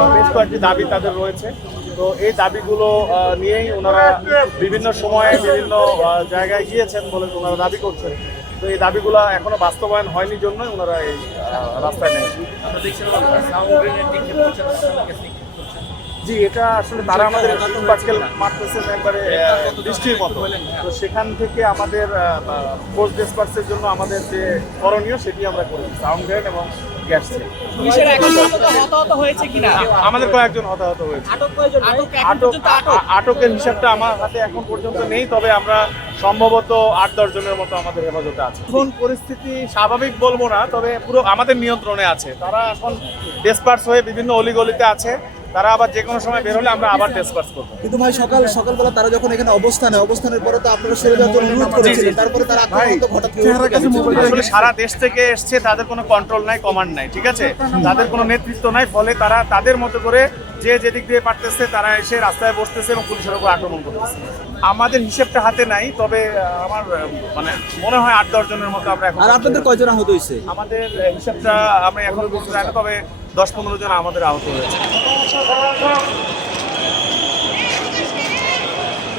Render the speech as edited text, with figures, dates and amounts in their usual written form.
এবং বেশ কয়েকটি দাবি তাদের রয়েছে। তো এই দাবিগুলো নিয়েই ওনারা বিভিন্ন সময়ে বিভিন্ন জায়গায় গিয়েছেন বলে ওনারা দাবি করছেন। তো এই দাবিগুলো এখনো বাস্তবায়ন হয়নি জন্যই ওনারা এই রাস্তায় নেই। জি, এটা আসলে তারা আমাদের পাটকেল মারতেছেন একবারে বৃষ্টির মতো। তো সেখান থেকে আমাদের পোস্ট ডিসপার্সের জন্য আমাদের যে করণীয় সেটি আমরা করি, সাউন্ড গ্রেড এবং গ্যাস সেল। আমাদের কয়েকজন হতাহত হয়েছে। আটকের হিসাবটা আমার হাতে এখন পর্যন্ত নেই, তবে আমরা সম্ভবত 8-10 জনের মতো আমাদের হেফাজতে আছে। এখন পরিস্থিতি স্বাভাবিক বলবো না, তবে পুরো আমাদের নিয়ন্ত্রণে আছে। তারা এখন ডিসপার্স হয়ে বিভিন্ন অলিগলিতে আছে। তারা আবার যে কোনো সময় বের হলে আমরা আবার ডিসপার্স করবো। কিন্তু ভাই সকালবেলা তারা যখন এখানে অবস্থানের পরে তো আপনারা সরে যাওয়ার জন্য অনুরোধ করেছিলেন, তারপরে তারা আক্রমণ হঠাৎ করে আসলে সারা দেশ থেকে এসছে, তাদের কোনো কন্ট্রোল নাই, কমান্ড নাই, ঠিক আছে, তাদের কোনো নেতৃত্ব নাই, ফলে তারা তাদের মতো করে যে যেদিক দিয়ে পারতেছে তারা এসে রাস্তায় বসতেছে এবং পুলিশের উপর আক্রমণ করতেছে। আমাদের হিসেবটা হাতে নাই, তবে আমার মানে মনে হয় 8-10 জনের মতো আমরা এখন। আর আপনাদের কয়জন আহত হয়েছে? আমাদের হিসাবটা আমি এখন বলতে চাই না, তবে 10-15 জন আমাদের আহত হয়েছে।